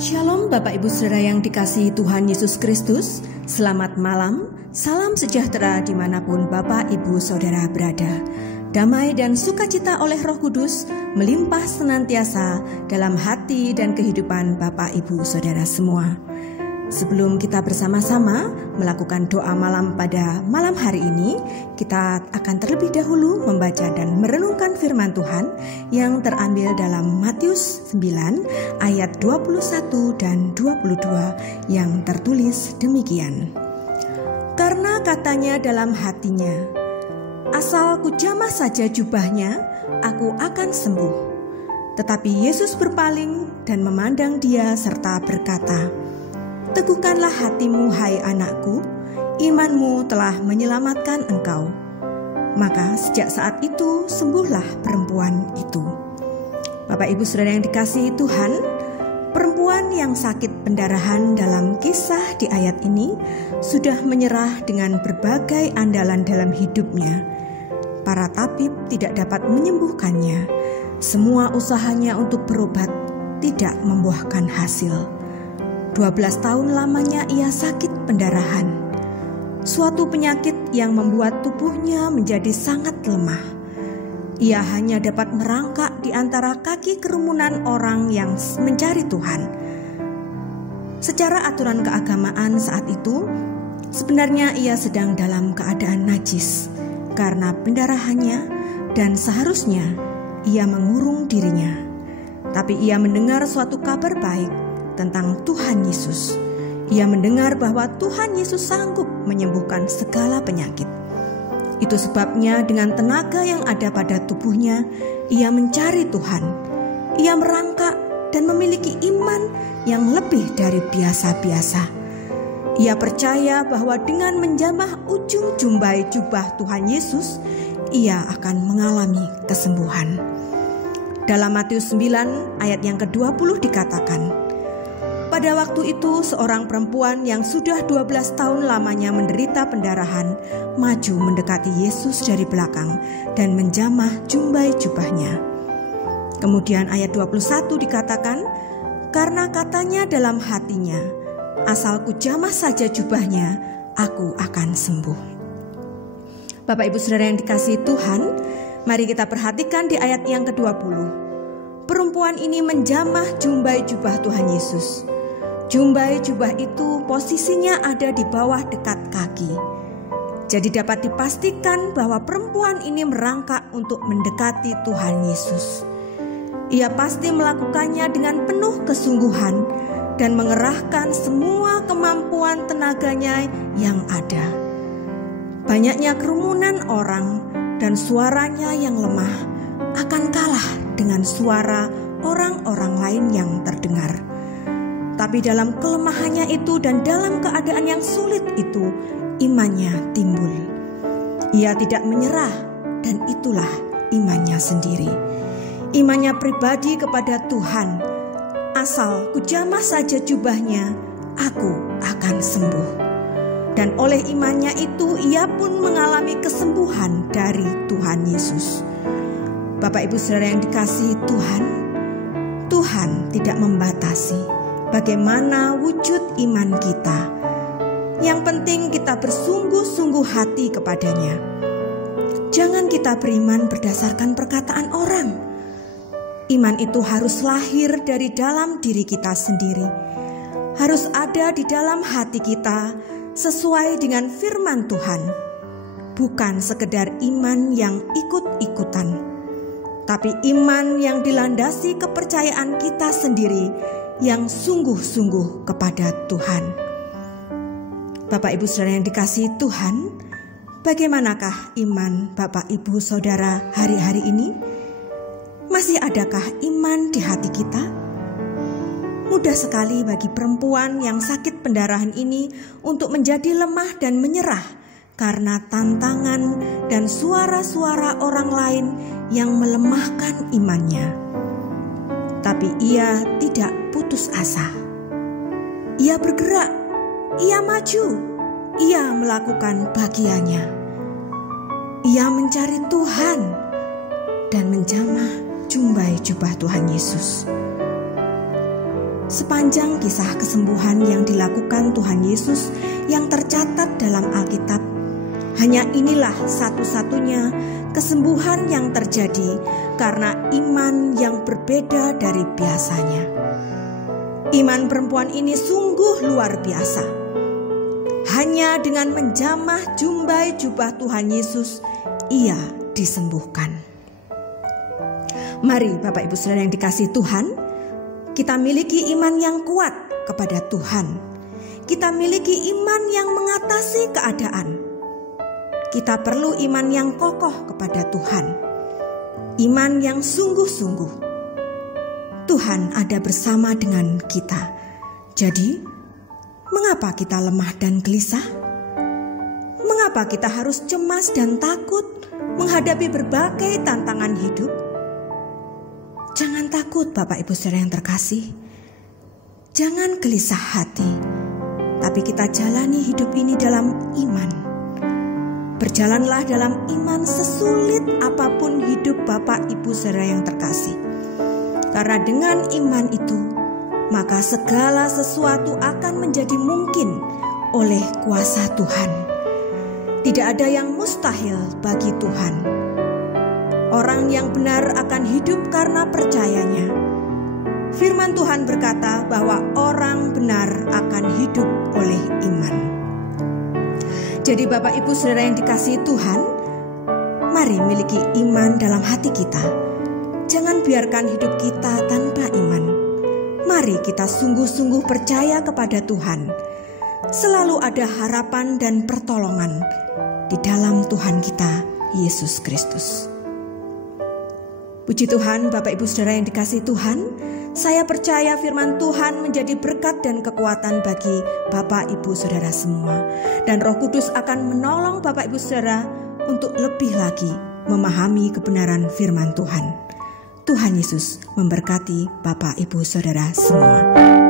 Shalom Bapak Ibu Saudara yang dikasihi Tuhan Yesus Kristus. Selamat malam, salam sejahtera dimanapun Bapak Ibu Saudara berada. Damai dan sukacita oleh Roh Kudus melimpah senantiasa dalam hati dan kehidupan Bapak Ibu Saudara semua. Sebelum kita bersama-sama melakukan doa malam pada malam hari ini, kita akan terlebih dahulu membaca dan merenungkan firman Tuhan yang terambil dalam Matius 9 ayat 21 dan 22 yang tertulis demikian. Karena katanya dalam hatinya, asal kujamah saja jubahnya, aku akan sembuh. Tetapi Yesus berpaling dan memandang dia serta berkata, teguhkanlah hatimu hai anakku, imanmu telah menyelamatkan engkau. Maka sejak saat itu sembuhlah perempuan itu. Bapak Ibu Saudara yang dikasihi Tuhan, perempuan yang sakit pendarahan dalam kisah di ayat ini sudah menyerah dengan berbagai andalan dalam hidupnya. Para tabib tidak dapat menyembuhkannya. Semua usahanya untuk berobat tidak membuahkan hasil. 12 tahun lamanya ia sakit pendarahan, suatu penyakit yang membuat tubuhnya menjadi sangat lemah. Ia hanya dapat merangkak di antara kaki kerumunan orang yang mencari Tuhan. Secara aturan keagamaan saat itu, sebenarnya ia sedang dalam keadaan najis karena pendarahannya dan seharusnya ia mengurung dirinya. Tapi ia mendengar suatu kabar baik tentang Tuhan Yesus. Ia mendengar bahwa Tuhan Yesus sanggup menyembuhkan segala penyakit. Itu sebabnya dengan tenaga yang ada pada tubuhnya, ia mencari Tuhan. Ia merangkak dan memiliki iman yang lebih dari biasa-biasa. Ia percaya bahwa dengan menjamah ujung jumbai jubah Tuhan Yesus, ia akan mengalami kesembuhan. Dalam Matius 9 ayat yang ke-20 dikatakan, pada waktu itu seorang perempuan yang sudah 12 tahun lamanya menderita pendarahan maju mendekati Yesus dari belakang dan menjamah jumbai jubahnya. Kemudian ayat 21 dikatakan, karena katanya dalam hatinya, asal kujamah saja jubahnya, aku akan sembuh. Bapak Ibu Saudara yang dikasihi Tuhan, mari kita perhatikan di ayat yang ke-20. Perempuan ini menjamah jumbai jubah Tuhan Yesus. Jumbai jubah itu posisinya ada di bawah dekat kaki. Jadi dapat dipastikan bahwa perempuan ini merangkak untuk mendekati Tuhan Yesus. Ia pasti melakukannya dengan penuh kesungguhan dan mengerahkan semua kemampuan tenaganya yang ada. Banyaknya kerumunan orang dan suaranya yang lemah akan kalah dengan suara orang-orang lain yang terdengar. Tapi dalam kelemahannya itu dan dalam keadaan yang sulit itu, imannya timbul. Ia tidak menyerah dan itulah imannya sendiri. Imannya pribadi kepada Tuhan. Asal kujamah saja jubahnya, aku akan sembuh. Dan oleh imannya itu ia pun mengalami kesembuhan dari Tuhan Yesus. Bapak Ibu Saudara yang dikasihi Tuhan, Tuhan tidak membatasi bagaimana wujud iman kita. Yang penting kita bersungguh-sungguh hati kepadanya. Jangan kita beriman berdasarkan perkataan orang. Iman itu harus lahir dari dalam diri kita sendiri. Harus ada di dalam hati kita sesuai dengan firman Tuhan. Bukan sekedar iman yang ikut-ikutan, tapi iman yang dilandasi kepercayaan kita sendiri yang sungguh-sungguh kepada Tuhan. Bapak Ibu Saudara yang dikasihi Tuhan, bagaimanakah iman Bapak Ibu Saudara hari-hari ini? Masih adakah iman di hati kita? Mudah sekali bagi perempuan yang sakit pendarahan ini untuk menjadi lemah dan menyerah karena tantangan dan suara-suara orang lain yang melemahkan imannya. Tapi ia tidak putus asa. Ia bergerak, ia maju, ia melakukan bagiannya. Ia mencari Tuhan dan menjamah jumbai jubah Tuhan Yesus. Sepanjang kisah kesembuhan yang dilakukan Tuhan Yesus yang tercatat dalam Alkitab, hanya inilah satu-satunya kesembuhan yang terjadi karena iman yang berbeda dari biasanya. Iman perempuan ini sungguh luar biasa. Hanya dengan menjamah jumbai jubah Tuhan Yesus, ia disembuhkan. Mari Bapak Ibu Saudara yang dikasihi Tuhan, kita miliki iman yang kuat kepada Tuhan. Kita miliki iman yang mengatasi keadaan. Kita perlu iman yang kokoh kepada Tuhan. Iman yang sungguh-sungguh. Tuhan ada bersama dengan kita. Jadi, mengapa kita lemah dan gelisah? Mengapa kita harus cemas dan takut menghadapi berbagai tantangan hidup? Jangan takut Bapak Ibu Saudara yang terkasih. Jangan gelisah hati. Tapi kita jalani hidup ini dalam iman. Berjalanlah dalam iman sesulit apapun hidup Bapak Ibu Saudara yang terkasih. Karena dengan iman itu, maka segala sesuatu akan menjadi mungkin oleh kuasa Tuhan. Tidak ada yang mustahil bagi Tuhan. Orang yang benar akan hidup karena percayanya. Firman Tuhan berkata bahwa orang benar akan hidup oleh iman. Jadi Bapak Ibu Saudara yang dikasihi Tuhan, mari miliki iman dalam hati kita. Jangan biarkan hidup kita tanpa iman. Mari kita sungguh-sungguh percaya kepada Tuhan. Selalu ada harapan dan pertolongan di dalam Tuhan kita, Yesus Kristus. Puji Tuhan Bapak Ibu Saudara yang dikasihi Tuhan, saya percaya firman Tuhan menjadi berkat dan kekuatan bagi Bapak Ibu Saudara semua. Dan Roh Kudus akan menolong Bapak Ibu Saudara untuk lebih lagi memahami kebenaran firman Tuhan. Tuhan Yesus memberkati Bapak Ibu Saudara semua.